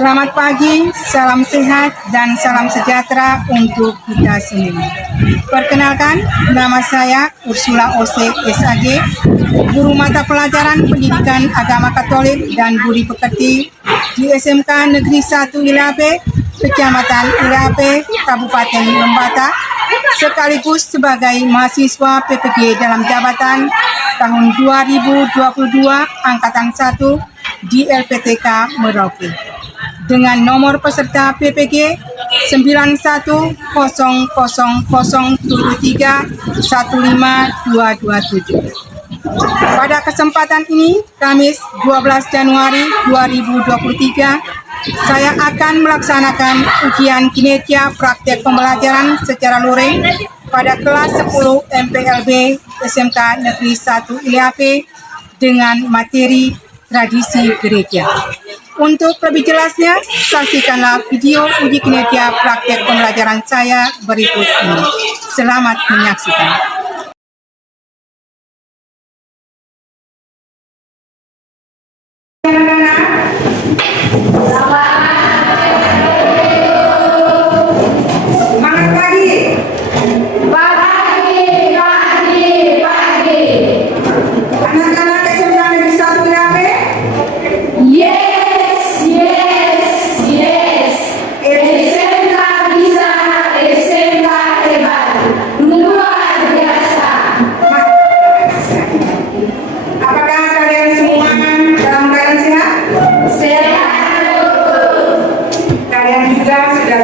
Selamat pagi, salam sehat, dan salam sejahtera untuk kita semua. Perkenalkan, nama saya Ursula Ose SAG, Guru Mata Pelajaran Pendidikan Agama Katolik dan Budi Pekerti di SMK Negeri 1 Ilape, Kecamatan Ilape, Kabupaten Lembata, sekaligus sebagai mahasiswa PPG dalam jabatan tahun 2022 Angkatan 1 di LPTK Merauke. Dengan nomor peserta PPG 9100731527. Pada kesempatan ini, Kamis 12 Januari 2023, saya akan melaksanakan ujian kinerja praktek pembelajaran secara luring pada kelas 10 MPLB SMK Negeri 1 Ilape dengan materi tradisi gereja. Untuk lebih jelasnya, saksikanlah video uji kinerja praktek pembelajaran saya berikut ini. Selamat menyaksikan.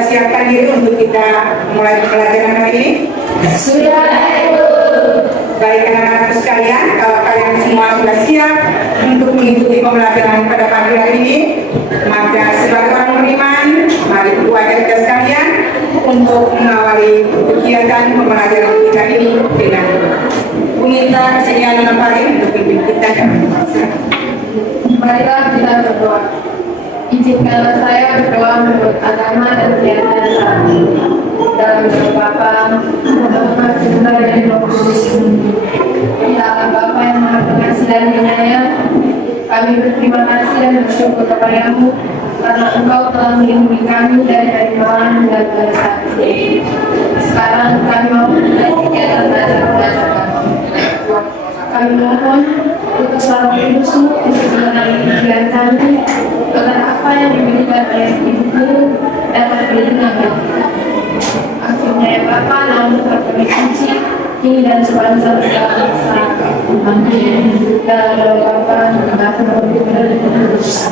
Siapkan diri untuk kita mulai pelajaran hari ini? Sudah, Ibu. Baik anak-anak sekalian, kalau kalian semua sudah siap untuk mengikuti pembelajaran pada pagi hari ini, maka sebagai orang beriman, mari berwajib kita sekalian untuk mengawali kegiatan pembelajaran kita ini dengan meminta kesediaan yang baik untuk pimpin kita. Marilah kita berdoa. Izinkanlah saya berdoa menurut agama dan keyakinan kami. Dalam nama Bapa, Putra, dan Roh Kudus. Ya Allah Bapa yang Maha Pengasih dan Penyayang, kami berterima kasih dan bersyukur kepadamu karena Engkau telah melindungi kami dari hari malam hingga pada saat ini. Sekarang kami mau memulai kegiatan belajar kami. Kami mohon utuslah Roh Kudus-Mu untuk mengenai pikiran kami agar apa yang diberikan oleh Ibu dapat didengar. Akhirnya ya Bapa, namun kami kunci kini dan sepanjang segala masa. Amin. Dalam nama Bapa dan Kudus.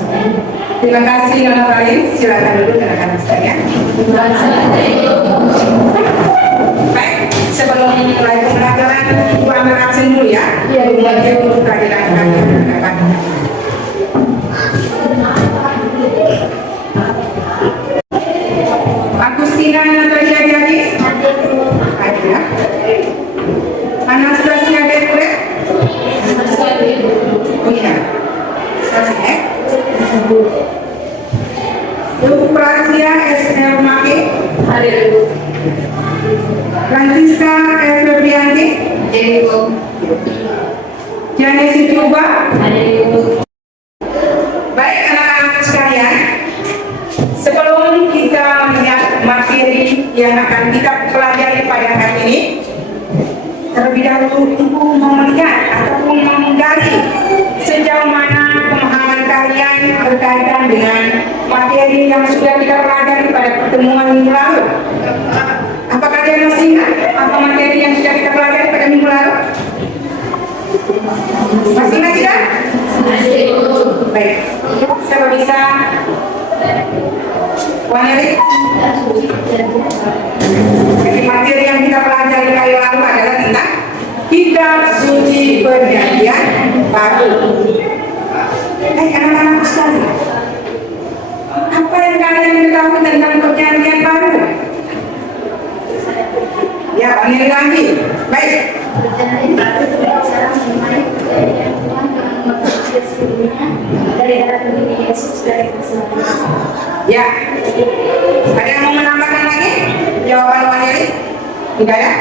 Terima kasih Nona Baik. Silakan duduk anak-anak sekalian. Terima kasih. Baik, sebelum mulai pembelajaran, Ibu ambil absen dulu ya. Iya, Bagi untuk kehadiran kalian. Agustina Natalia Jadi. Ada. Anastasia Dekure. Oh iya. Selesai. Ibu Prasia SL Maki. Ada Ibu. Francisca Febrianti. Ada Ibu. Jani Situba. Ada Ibu. Baik anak-anak sekalian, sebelum kita melihat materi yang akan kita pelajari pada hari ini, terlebih dahulu Ibu mau melihat ataupun mau menggali sejauh mana pemahaman kalian berkaitan dengan materi yang sudah kita pelajari pada pertemuan minggu lalu. Apakah kalian masih ingat apa materi yang sudah kita pelajari pada minggu lalu? Masih ingat tidak? Masih Ibu. Baik, siapa bisa? Waneri? Jadi materi yang kita pelajari kali lalu adalah tentang Kitab Suci Perjanjian Baru. Anak-anak sekalian, apa yang kalian ketahui tentang Perjanjian Baru? Ya, Waneri lagi. Baik. Dari darah daging Yesus dari kesalahan. Ya, ada yang mau menambahkan lagi jawaban Waneri? Tidak ya?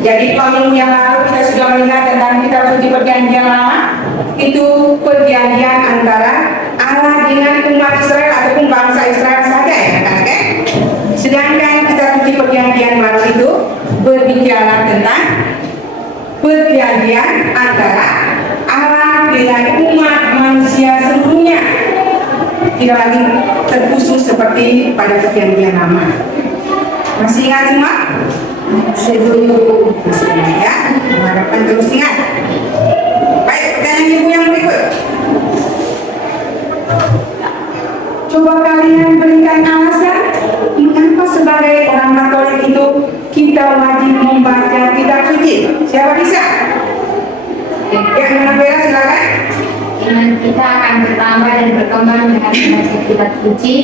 Jadi minggu yang lalu kita sudah melihat tentang kitab suci perjanjian lama, itu perjanjian antara Allah dengan umat Israel ataupun bangsa Israel saja ya anak-anak. Sedangkan kitab suci perjanjian baru itu berbicara tentang perjanjian antara Allah dengan umat manusia seluruhnya, tidak lagi terkhusus seperti pada perjanjian lama. Masih ingat semua? Masih ingat ya? Harapkan terus ingat. Baik, pertanyaan ibu yang berikut. Coba kalian berikan alasan mengapa sebagai orang Katolik itu kita wajib membaca kitab suci. Siapa bisa? Yang dengan beda silakan. Iman kita akan bertambah dan berkembang dengan membaca kitab suci.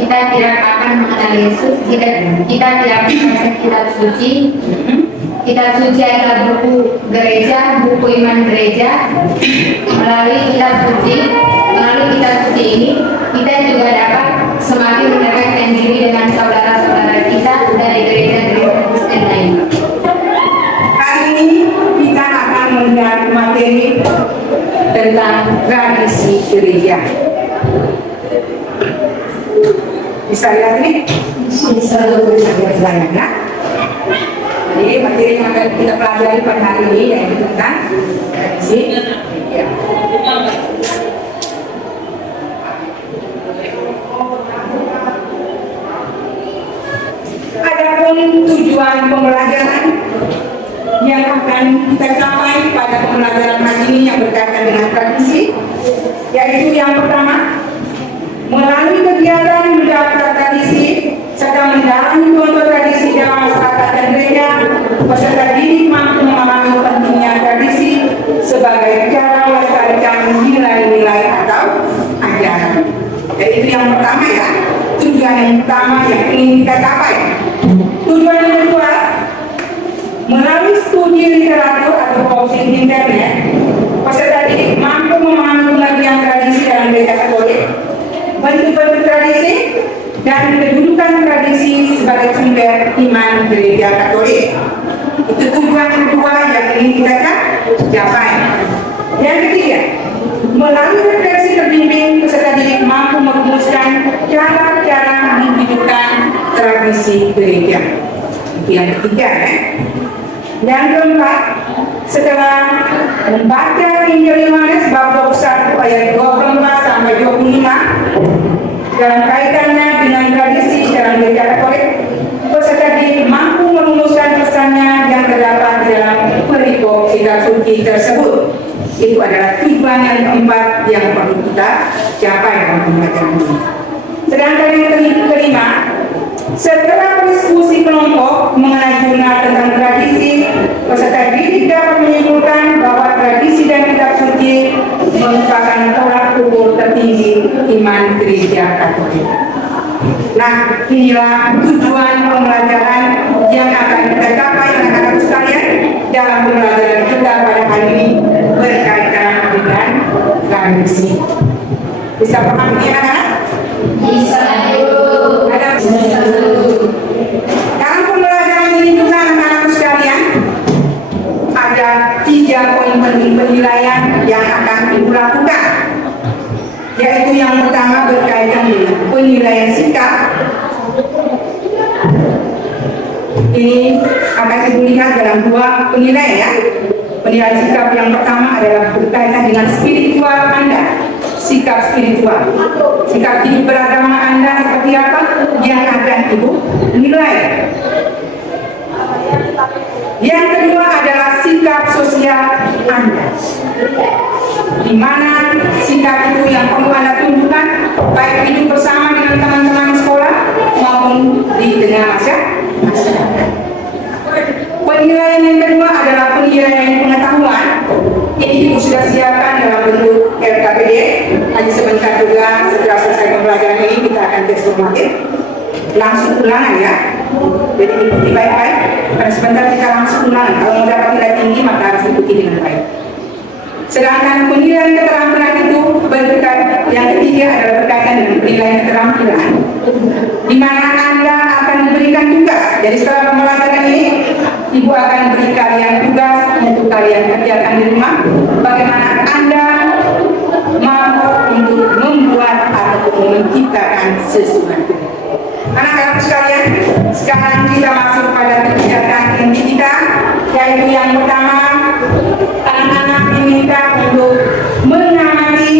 Kita tidak akan mengenal Yesus jika kita tidak membaca kitab suci. Kitab suci adalah buku gereja, buku iman gereja. Melalui kitab suci ini, kita juga dapat semakin mendekatkan diri dengan saudara-saudara kita dari gereja-gereja Kristen lain. Hari ini kita akan melihat materi tentang tradisi gereja. Bisa lihat ini? Bisa lihat layarnya. Jadi materi yang akan kita pelajari pada hari ini yaitu tentang tradisi gereja. Adapun tujuan pembelajaran yang akan kita capai pada pembelajaran hari ini yang berkaitan dengan tradisi, yaitu yang pertama, melalui kegiatan mendaftar tradisi serta mendalami contoh tradisi dalam masyarakat dan gereja, peserta didik mampu memahami pentingnya tradisi sebagai cara melestarikan nilai-nilai atau ajaran. Jadi itu yang pertama ya, tujuan yang pertama yang ingin kita capai. Tujuan yang kedua, melalui studi literatur atau browsing internet, peserta didik mampu memahami pengertian tradisi dalam gereja Katolik, bentuk-bentuk tradisi, dan kedudukan tradisi sebagai sumber iman gereja Katolik. Itu tujuan kedua yang ingin kita capai. Yang ketiga, melalui refleksi terbimbing, peserta didik mampu merumuskan cara-cara menghidupkan tradisi gereja. Itu yang ketiga ya. Yang keempat, setelah membaca Injil Yohanes bab 21 ayat 24 sampai 25 dalam kaitannya dengan tradisi dalam gereja Katolik, peserta didik mampu merumuskan pesannya yang terdapat dalam perikop kitab suci tersebut. Itu adalah tujuan yang keempat yang perlu kita capai dalam pembelajaran ini. Sedangkan yang kelima, setelah diskusi kelompok mengenai jurnal tentang tradisi, peserta didik dapat menyimpulkan bahwa tradisi dan kitab suci merupakan tolak ukur tertinggi iman gereja Katolik. Nah, inilah tujuan pembelajaran yang akan kita capai anak-anak sekalian dalam pembelajaran kita pada hari ini berkaitan dengan tradisi. Bisa paham ini anak-anak? Bisa. Dalam pembelajaran ini juga anak-anak sekalian ada 3 poin penting penilaian yang akan ibu lakukan, yaitu yang pertama berkaitan dengan penilaian sikap. Ini akan ibu lihat dalam 2 penilaian ya. Penilaian sikap yang pertama adalah berkaitan dengan spiritual Anda. Sikap spiritual, sikap hidup beragama Anda seperti apa yang akan ibu nilai. Yang kedua adalah sikap sosial Anda, di mana sikap itu yang perlu Anda tunjukkan baik hidup bersama dengan teman-teman sekolah maupun di tengah masyarakat. Penilaian yang kedua adalah penilaian pengetahuan. Ini ibu sudah siapkan dalam bentuk RKPD. Hanya sebentar juga setelah selesai pembelajaran ini kita akan tes formatif langsung ulangan ya. Jadi ikuti baik-baik. Karena sebentar kita langsung ulangan. Kalau mau dapat nilai tinggi maka harus ikuti dengan baik. Sedangkan penilaian keterampilan itu berkaitan, yang ketiga adalah berkaitan dengan penilaian keterampilan, di mana Anda akan diberikan tugas. Jadi setelah pembelajaran ini, ibu akan beri kalian tugas untuk kalian kerjakan di rumah. Bagaimana Anda mampu untuk membuat dan sesuatu. Anak-anak sekalian, sekarang kita masuk pada kegiatan inti kita, yaitu yang pertama, anak-anak diminta untuk mengamati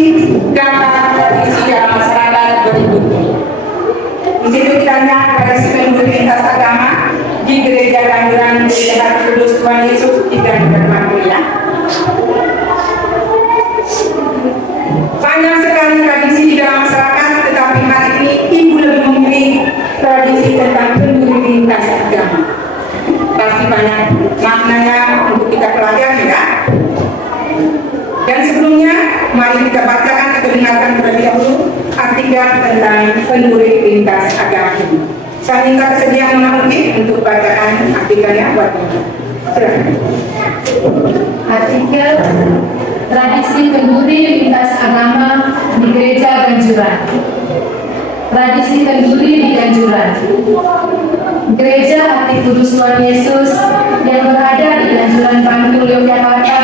gambar tradisi dalam masyarakat berikut ini. Di situ kita lihat tradisi penduduk lintas agama di Gereja Kanjuran Gereja Hati Kudus Tuhan Yesus di Kanjuran Manggula. Banyak sekali tradisi di dalam masyarakat, tetapi hari ini Ibu lebih memilih tradisi tentang penduduk lintas agama. Pasti banyak maknanya untuk kita pelajari ya. Dan sebelumnya, mari kita bacakan atau dengarkan terlebih dahulu artikel tentang penduduk lintas agama ini. Saya minta kesediaan Mama Uki untuk bacakan artikelnya buat Ibu. Silakan. Artikel Tradisi Kenduri Lintas Agama di Gereja Ganjuran. Tradisi Kenduri di Ganjuran. Gereja Hati Kudus Tuhan Yesus yang berada di Ganjuran Bantul, Yogyakarta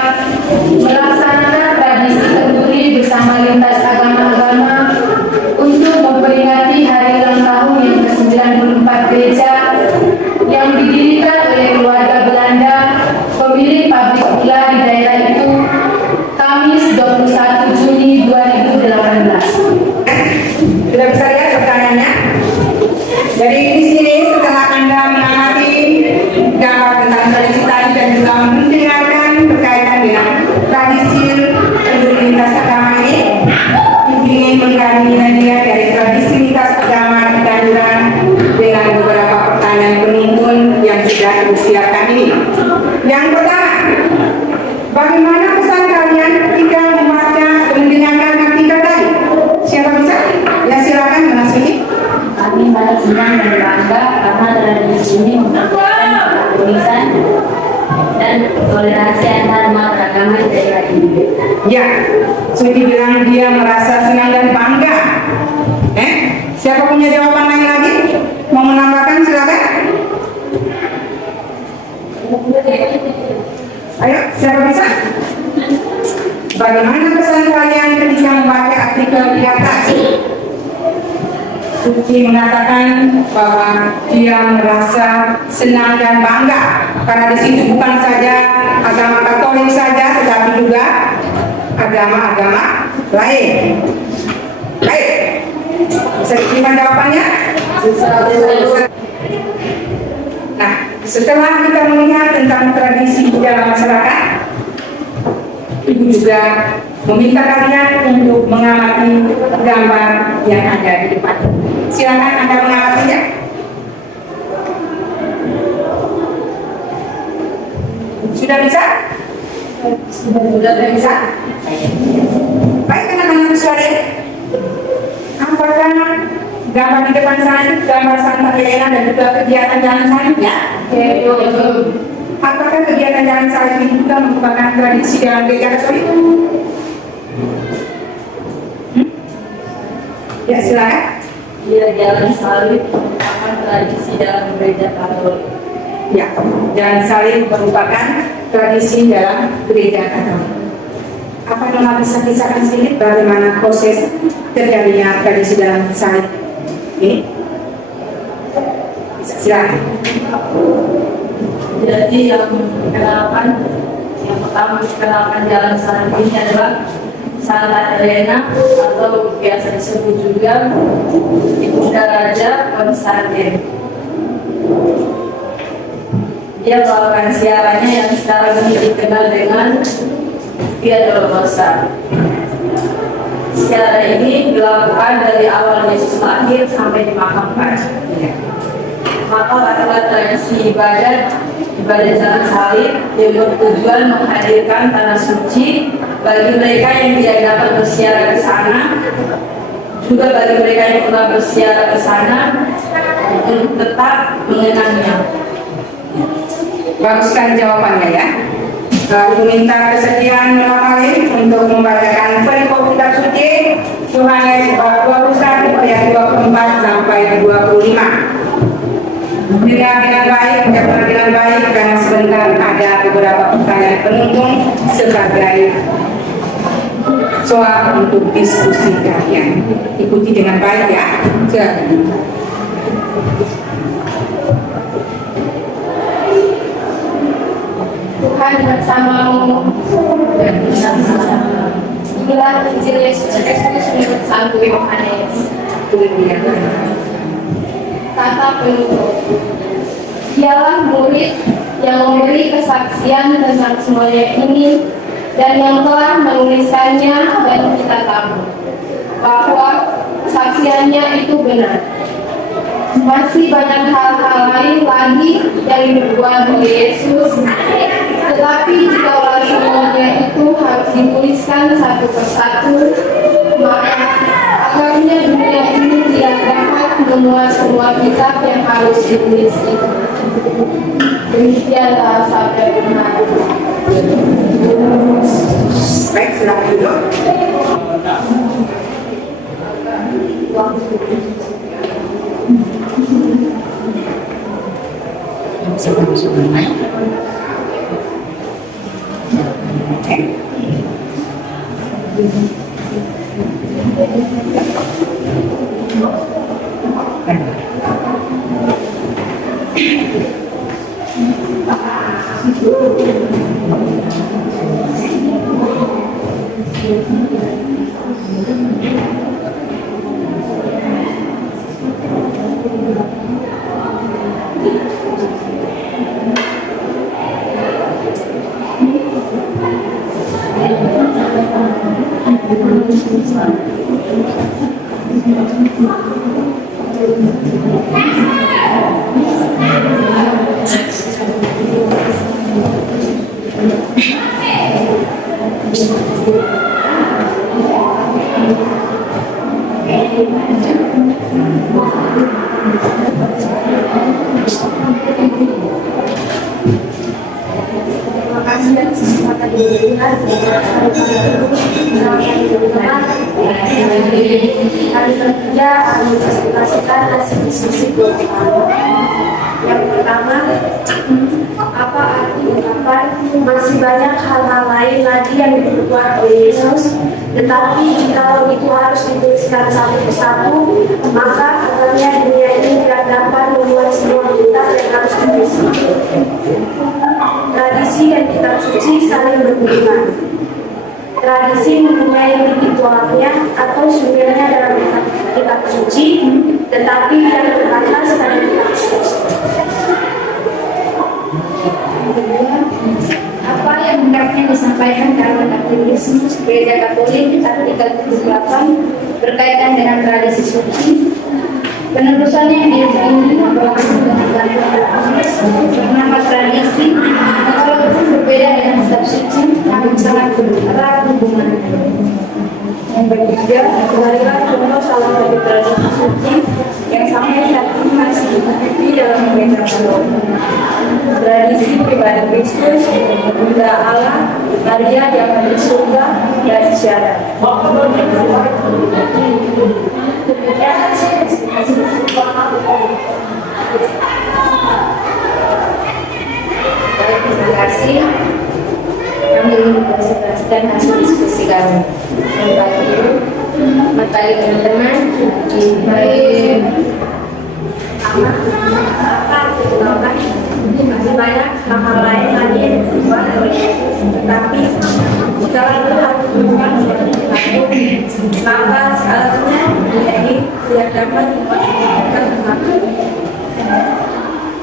melaksanakan tradisi kenduri bersama lintas agama-agama untuk memperingati hari ulang tahun yang ke-94 gereja yang didirikan oleh keluarga Belanda pemilik pabrik gula di daerah itu Kamis 21 Juni 2018. Sudah bisa lihat pertanyaannya? Jadi di sini setelah Anda mengamati gambar tentang tradisi tadi dan juga mendengarkan berkaitan dengan tradisi penduduk lintas agama ini, ingin menggali nilai-nilai dari tradisi lintas agama di Ganjuran dengan beberapa pertanyaan penuntun yang sudah disiapkan ini. Yang pertama, bagaimana pesan kalian ketika membaca dan mendengarkan artikel tadi? Siapa bisa? Ya silakan Manasuki. Kami sangat senang dan bangga karena tradisi ini mengajarkan keharmonisan dan toleransi antar umat beragama di daerah ini. Ya, Suci bilang dia merasa senang dan bangga. Siapa punya jawaban lain lagi? Mau menambahkan silakan. Ayo, siapa bisa? Bagaimana pesan kalian ketika membaca artikel di atas? Suci mengatakan bahwa dia merasa senang dan bangga karena di situ bukan saja agama Katolik saja, tetapi juga agama-agama lain. Baik, bisa diterima jawabannya? Nah, setelah kita melihat tentang tradisi di dalam masyarakat, Ibu juga meminta kalian untuk mengamati gambar yang ada di depan. Silakan Anda mengamatinya. Sudah bisa? Sudah bisa? Baik anak-anak sekalian, apakah gambar di depan saya, gambar Santa Helena dan juga kegiatan jalan salib ya? Apakah kegiatan jalan salib ini juga merupakan tradisi dalam gereja Katolik? Ya silakan. Ya, jalan salib merupakan tradisi dalam gereja Katolik. Ya, jalan salib merupakan tradisi dalam gereja Katolik. Apa Nona bisa kisahkan sedikit bagaimana proses terjadinya tradisi dalam salib ini? Silakan. Jadi yang pertama dikenalkan jalan salib ini adalah Santa Helena atau biasa disebut juga Ibunda Raja Konstantin. Dia melakukan siarannya yang sekarang ini dikenal dengan Via Dolorosa. Siaran ini dilakukan dari awal Yesus lahir sampai dimakamkan. Maka adalah tradisi ibadat jalan salib yang bertujuan menghadirkan tanah suci bagi mereka yang tidak dapat bersiara ke sana, juga bagi mereka yang telah bersiara ke sana untuk tetap mengenangnya. Bagus sekali jawabannya ya. Ibu minta kesediaan Melayu untuk membacakan perikop kitab suci Yohanes 21 ayat 24 sampai 25. Dengan baik, jawab dengan baik karena sebentar ada beberapa pertanyaan penuntun sebagai soal untuk diskusi kalian. Ikuti dengan baik ya. Tuhan bersamamu. Inilah Injil Yesus Kristus menurut Santo Yohanes. Kata penutup. Dialah murid yang memberi kesaksian tentang semuanya ini dan yang telah menuliskannya, dan kita tahu bahwa kesaksiannya itu benar. Masih banyak hal-hal lain lagi yang dibuat oleh Yesus, tetapi jika semuanya itu harus dituliskan satu persatu, maka akhirnya dunia ini tidak dapat memuat semua kitab yang harus ditulis itu. Demikianlah sabda Tuhan. Baik, silakan duduk. Terima kasih atas kesempatan yang diberikan. Hari ketiga akan mempresentasikan hasil diskusi kelompok. Yang pertama, apa arti ungkapan masih banyak hal-hal lain lagi yang diperbuat oleh Yesus, tetapi kalau itu harus dituliskan satu persatu, maka akhirnya dunia ini tidak dapat membuat semua kitab yang harus ditulis. Tradisi dan kitab suci saling berhubungan. Tradisi mempunyai titik tolaknya atau sumbernya dalam kitab suci, tetapi tidak terbatas pada kitab suci. Apa yang hendaknya disampaikan dalam katekismus Gereja Katolik artikel 78 berkaitan dengan tradisi suci? Penerusannya yang ini berlangsung dengan bantuan bernama tradisi, walaupun berbeda dengan kitab suci, namun sangat erat hubungannya. Yang ketiga, marilah contoh salah satu tradisi suci yang sampai saat ini masih diikuti dalam gereja Katolik. Tradisi pribadi Kristus, Bunda Allah, Maria yang ada di surga, dan syarat. Terima kasih. Kami ingin mempresentasikan hasil diskusi kami. Materi teman-teman, baik apa dikenalkan masih banyak hal lain lagi yang dibuat oleh Yesus, tetapi kalau itu harus dibuat seperti itu, maka seharusnya jadi tidak dapat dibuat.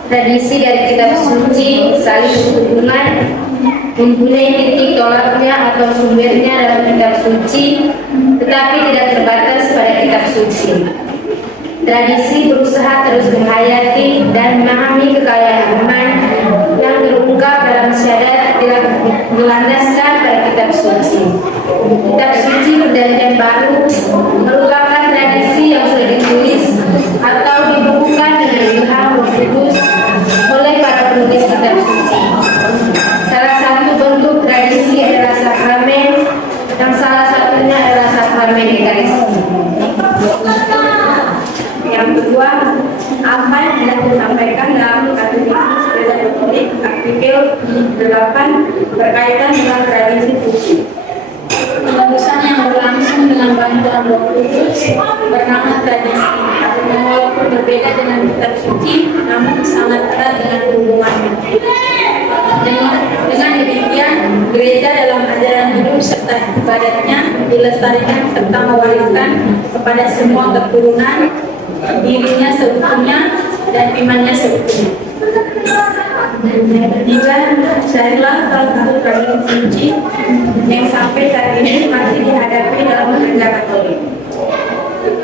Tradisi dari kitab suci saling berhubungan, mempunyai titik tolaknya atau sumbernya dalam kitab suci, tetapi tidak terbatas pada kitab suci. Tradisi berusaha terus menghayati dan memahami kekayaan iman yang terungkap dalam syahadat tidak berlandaskan pada kitab suci. Kitab suci Perjanjian Baru merupakan tradisi yang sudah ditulis atau dibukukan dengan ilham Roh Kudus oleh para penulis kitab suci. Salah satu bentuk tradisi adalah sakramen, yang salah satunya adalah sakramen Ekaristi. Yang kedua, apa yang tidak disampaikan dalam katekismus Gereja Katolik artikel 8 berkaitan dengan tradisi suci. Penulisan yang berlangsung dengan bantuan Roh Kudus bernama tradisi artikel berbeda dengan kitab suci, namun sangat erat dengan hubungannya. Dengan demikian, gereja dalam ajaran hidup serta ibadatnya dilestarikan serta mewariskan kepada semua keturunan dirinya seutuhnya dan imannya seutuhnya. Yang ketiga, carilah salah satu tradisi suci yang sampai saat ini masih dihadapi dalam gereja Katolik.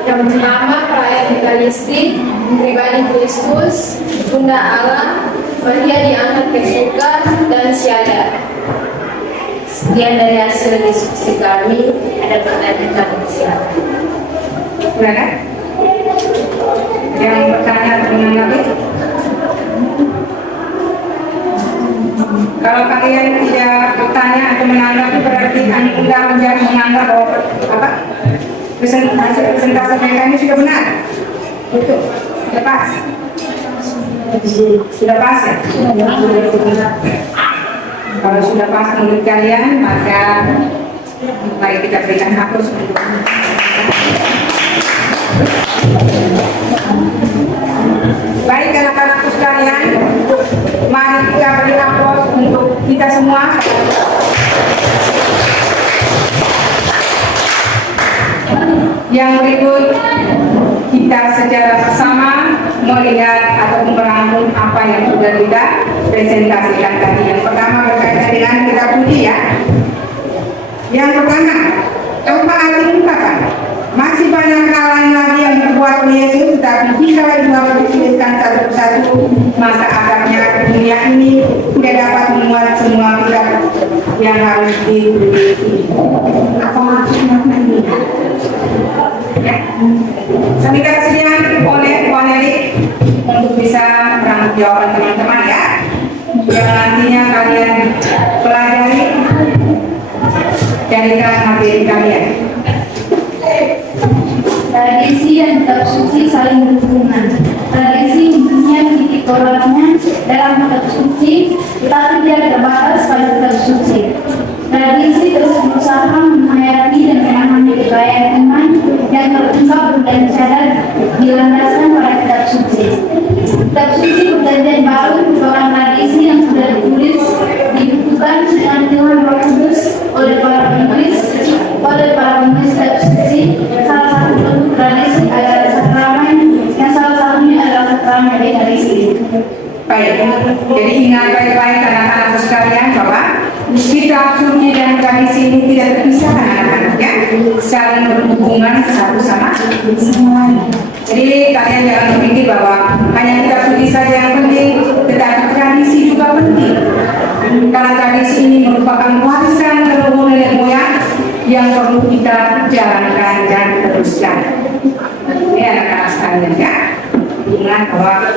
Yang pertama, perayaan Ekaristi, pribadi Kristus, Bunda Allah, Maria diangkat ke surga, dan syahadat. Sekian dari hasil diskusi kami. Ada pertanyaan kami silakan. Silakan. Yang bertanya atau menanggapi? Kalau kalian tidak bertanya atau menanggapi, berarti Anda menganggap bahwa apa? Presentasi mereka ini sudah benar. Betul. Sudah pas. Sudah pas ya? Kalau sudah pas menurut kalian, maka mari kita berikan aplaus untuk baik anak-anakku sekalian. Mari kita beri aplaus untuk kita semua. Yang berikut kita secara bersama melihat atau merangkum apa yang sudah kita presentasikan tadi. Yang pertama berkaitan dengan kitab suci ya. Yang pertama, coba artikan, masih banyak hal lagi yang dibuat oleh Yesus, tetapi jika dua dituliskan satu persatu, maka agaknya dunia ini tidak dapat memuat semua kitab yang harus ditulis. Apa maksudnya ini? Ya. Kami kesediaan oleh Waneli untuk bisa merangkum jawaban teman-teman ya, yang nantinya kalian pelajari dari materi kalian. Tradisi dan kitab suci saling berhubungan. Tradisi mempunyai titik tolaknya dalam kitab suci, tetapi tidak terbatas pada kitab suci. Tradisi terus berusaha menghayati dan memahami kekayaan iman yang terungkap dan cadar dilandaskan pada kitab suci. Kitab suci Perjanjian Baru merupakan tradisi yang sudah ditulis, dibukukan dengan Tuhan Roh Kudus oleh para penulis kitab suci. Salah satu bentuk tradisi adalah sakramen, yang salah satunya adalah sakramen Ekaristi. Baik, jadi ingat baik-baik anak-anak sekalian bahwa kitab suci dan tradisi ini tidak terpisahkan anak-anak ya, saling berhubungan satu sama lain. Jadi kalian jangan berpikir bahwa hanya kitab suci saja yang penting, tetapi tradisi juga penting. Karena tradisi ini merupakan warisan leluhur nenek moyang yang perlu kita jalankan dan teruskan. Ini anak-anak sekalian ya. Ingat bahwa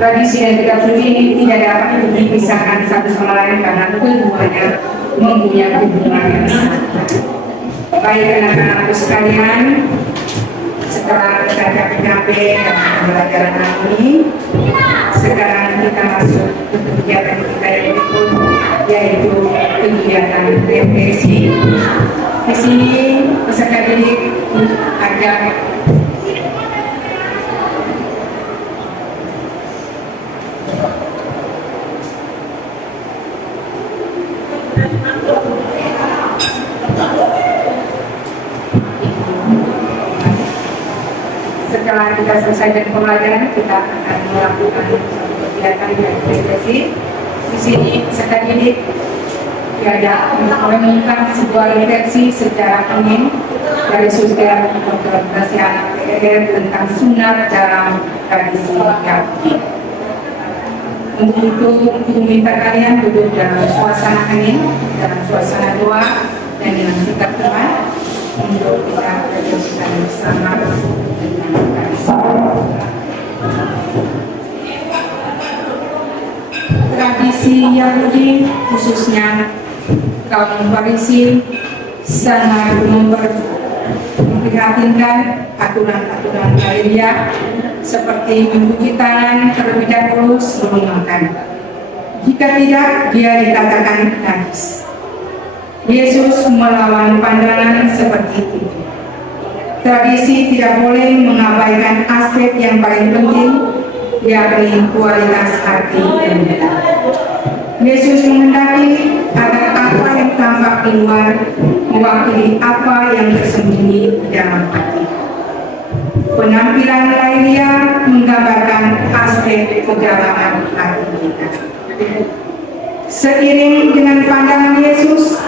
tradisi dan kitab suci ini tidak dapat dipisahkan satu sama lain karena keduanya mempunyai hubungan yang sangat. Baik anak-anakku sekalian, setelah kita capek-capek dan pembelajaran ini, sekarang kita masuk ke kegiatan kita yang berikut, yaitu kegiatan refleksi. Di sini peserta didik agar setelah kita selesai dari pembelajaran, kita akan melakukan kegiatan refleksi. Di sini peserta didik diajak untuk menemukan sebuah refleksi secara pening dari Suster Dr. Graciana PER tentang sunat dalam tradisi Yahudi. Untuk itu, aku minta kalian duduk dalam suasana hening, dalam suasana doa, dan dengan sikap tenang untuk kita refleksikan bersama tentang tradisi. Tradisi Yahudi, khususnya kaum Farisi, sangat memprihatinkan aturan-aturan Galilea seperti mencuci tangan terlebih dahulu sebelum makan. Jika tidak, dia dikatakan najis. Yesus melawan pandangan seperti itu. Tradisi tidak boleh mengabaikan aspek yang paling penting, yakni kualitas hati dan mental. Yesus menghendaki agar apa yang tampak di luar mewakili apa yang tersembunyi di dalam hati. Penampilan lahiriah menggambarkan aspek kedalaman hati kita. Seiring dengan pandangan Yesus,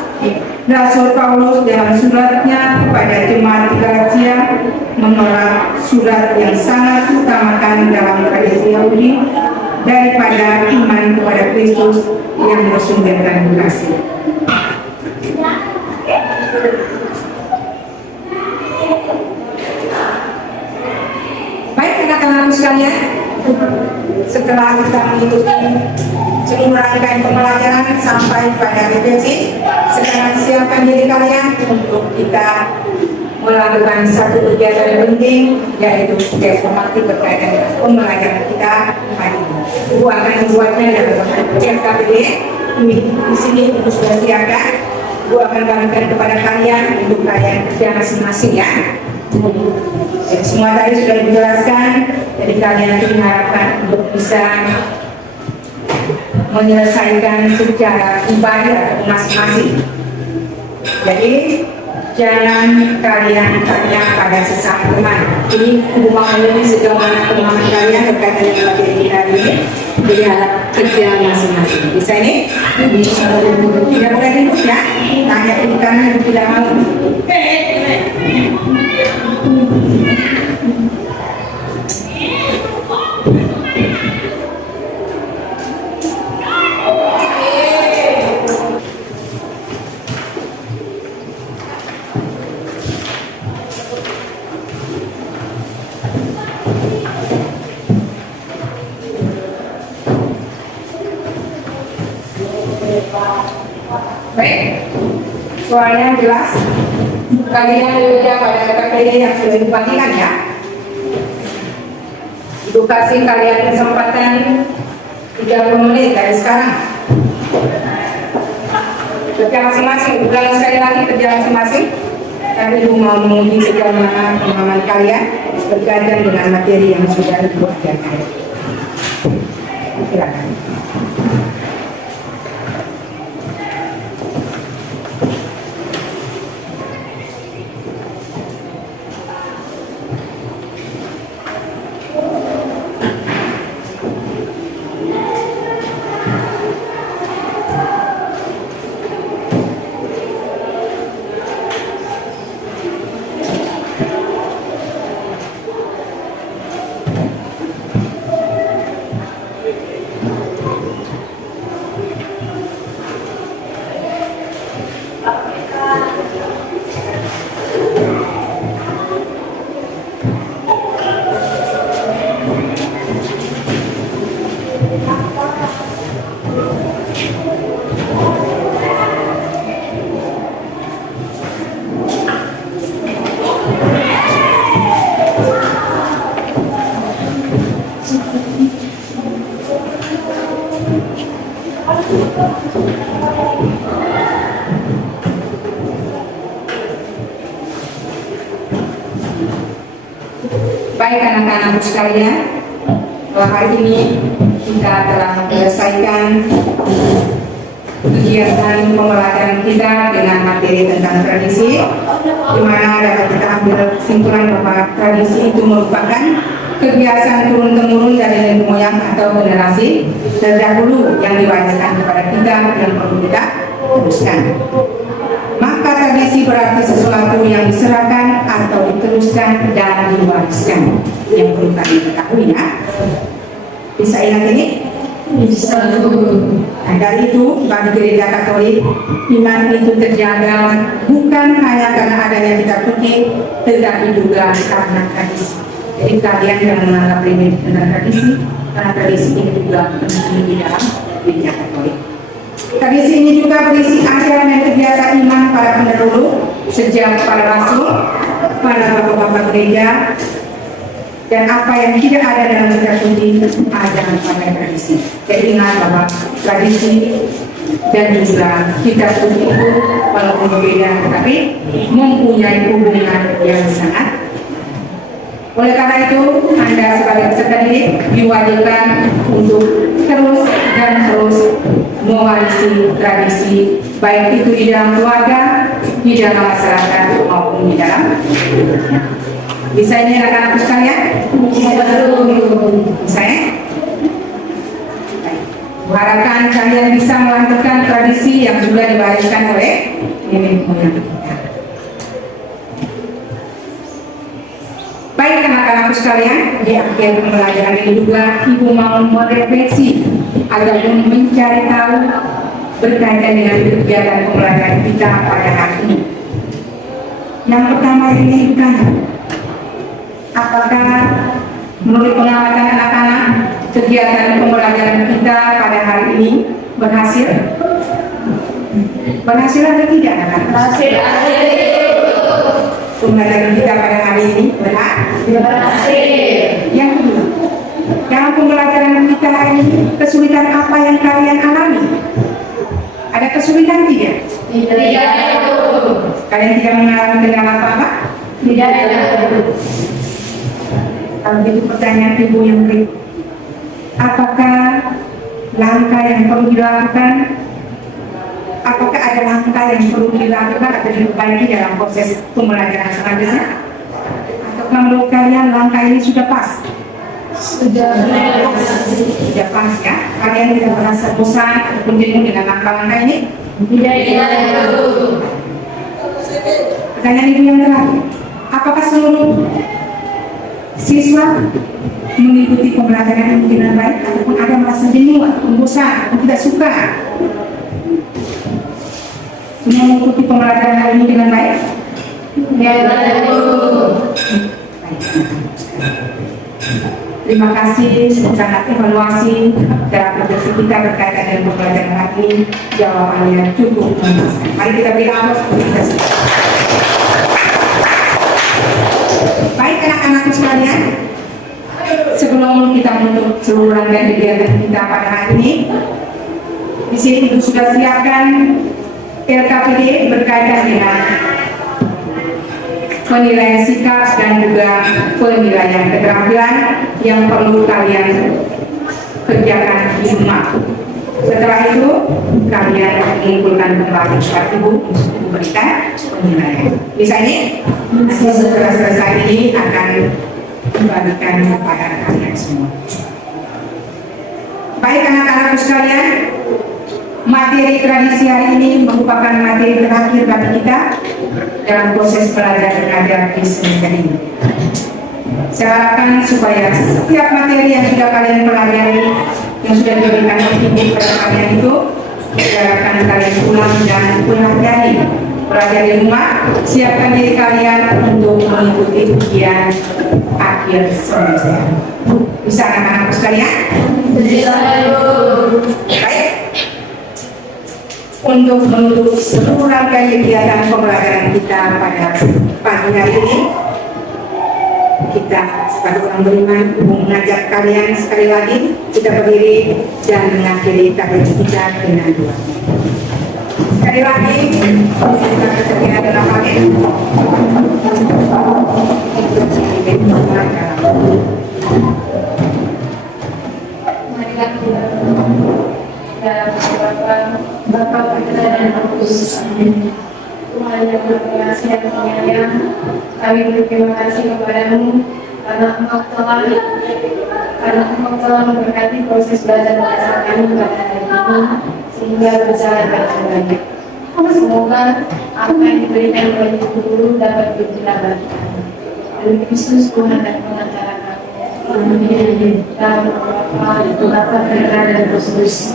Rasul Paulus dalam suratnya kepada jemaat di Galatia menolak surat yang sangat utamakan dalam tradisi Yahudi daripada iman kepada Kristus yang bersumberkan kasih. Baik anak-anakku sekalian, setelah kita mengikuti seluruh rangkaian pembelajaran sampai pada refleksi, sekarang siapkan diri kalian untuk kita melakukan satu kegiatan yang penting, yaitu tes formatif berkaitan dengan pembelajaran kita hari ini. Ibu akan membuatnya dalam bentuk KPD. Di sini Ibu sudah siapkan. Ibu akan bagikan kepada kalian untuk kalian kerja masing-masing ya. Jadi semua tadi sudah dijelaskan, jadi kalian diharapkan untuk bisa menyelesaikan secara pribadi atau masing-masing. Jadi jangan kalian tanya pada sesama teman. Ini rumah ini sejauh mana pemahaman kalian berkaitan dengan materi hari ini. Jadi harap kerja masing-masing. Bisa ini? Tidak boleh ribut ya. Tanya itu karena tidak mau. Baik, soalnya jelas. Kalian bekerja pada KPD yang sudah dibagikan ya. Ibu kasih kalian kesempatan 30 menit dari sekarang. Kerja masing-masing, ulangi sekali lagi kerja masing-masing. Kami Ibu mau menguji sejauh mana pemahaman kalian berkaitan dengan materi yang sudah dibuatkan. Silakan. Baik anak-anakku sekalian, hari ini kita telah menyelesaikan kegiatan pembelajaran kita dengan materi tentang tradisi, di mana dapat kita ambil kesimpulan bahwa tradisi itu merupakan kebiasaan turun-temurun dari nenek moyang atau generasi terdahulu yang diwariskan kepada kita yang perlu kita teruskan. Maka tradisi berarti sesuatu yang diserahkan atau diteruskan dan diwariskan, yang perlu kami ketahui ya. Bisa ingat ini? Bisa. Nah, dari itu bagi gereja Katolik, iman itu terjaga bukan hanya karena adanya kitab suci, tetapi juga karena tradisi. Jadi kalian yang menganggap remeh dengan tradisi, karena tradisi ini juga penting di dalam gereja Katolik. Tradisi ini juga berisi ajaran dan kebiasaan iman para pendahulu, sejak para rasul, para bapak-bapak gereja, dan apa yang tidak ada dalam kitab suci ajaran pada tradisi. Jadi ingat bahwa tradisi dan juga kitab suci itu walaupun berbeda, tetapi mempunyai hubungan yang sangat Oleh karena itu, Anda sebagai peserta didik diwajibkan untuk terus dan terus mewarisi tradisi, baik itu di dalam keluarga, di dalam masyarakat, maupun di dalam. Bisa ini anak-anakku sekalian? Bisa ya? Harapkan kalian bisa melanjutkan tradisi yang sudah diwariskan oleh nenek moyang kita. Baik anak-anakku sekalian, di akhir pembelajaran ini juga Ibu mau merefleksi ataupun mencari tahu berkaitan dengan kegiatan pembelajaran kita pada hari ini. Yang pertama ini ditanya, apakah menurut pengamatan anak-anak kegiatan pembelajaran kita pada hari ini berhasil? Berhasil atau tidak anak-anak? Berhasil. Pembelajaran kita pada hari ini berhasil. Yang kedua, dalam pembelajaran kita hari ini, kesulitan apa yang kalian alami? Ada kesulitan tidak? Tidak. Kalian tidak mengalami kendala apa-apa? Tidak. Kalau itu pertanyaan ibu yang berikut, apakah langkah yang perlu dilakukan? Apakah ada langkah yang perlu dilakukan atau diperbaiki dalam proses pembelajaran selanjutnya? Atau menurut kalian langkah ini sudah pas? Sudah pas ya? Kalian tidak merasa bosan ataupun jenuh dengan langkah-langkah ini? Tidak. Pertanyaan ibu yang terakhir, apakah seluruh siswa mengikuti pembelajaran ini dengan baik ataupun ada merasa jenuh ataupun bosan ataupun tidak suka? Semua mengikuti pembelajaran hari ini dengan baik? Terima kasih, sangat evaluasi dalam refleksi kita berkaitan dengan pembelajaran hari ini. Jawabannya cukup memuaskan. Mari kita beri aplaus untuk kita semua. Baik anak-anakku sekalian, sebelum kita menutup seluruh rangkaian kegiatan kita pada hari ini, di sini Ibu sudah siapkan LKPD berkaitan dengan penilaian sikap dan juga penilaian keterampilan yang perlu kalian kerjakan di rumah. Setelah itu kalian mengumpulkan kembali kepada Ibu untuk memberikan penilaian. Bisa ini? Setelah selesai ini akan membagikan kepada kalian semua. Baik anak-anakku sekalian, materi tradisi hari ini merupakan materi terakhir bagi kita dalam proses belajar mengajar di semester ini. Saya harapkan supaya setiap materi yang sudah kalian pelajari, yang sudah diberikan oleh Ibu kepada kalian itu, diharapkan kalian pulang dan pelajari rumah, siapkan diri kalian untuk mengikuti ujian akhir semester. Bisa anak-anakku sekalian? Baik. Untuk menutup seluruh rangkaian kegiatan pembelajaran kita pada pagi hari ini, kita sebagai orang beriman mengajak kalian sekali lagi kita berdiri dan mengakhiri tradisi kita dengan doa. Sekali lagi kita bersedia dalam hal ini. Marilah kita Bapa Putra dan Roh Kudus. Tuhan yang berkasih dan penyayang, kami berterima kasih kepadamu karena Engkau telah memberkati proses belajar mengajar kami pada hari ini sehingga berjalan dengan baik. Semoga apa yang diberikan oleh guru dapat dilakukan. Demi Kristus Tuhan dan pengantara kami. Amin. Dan Bapa, Putra dan Roh Kudus.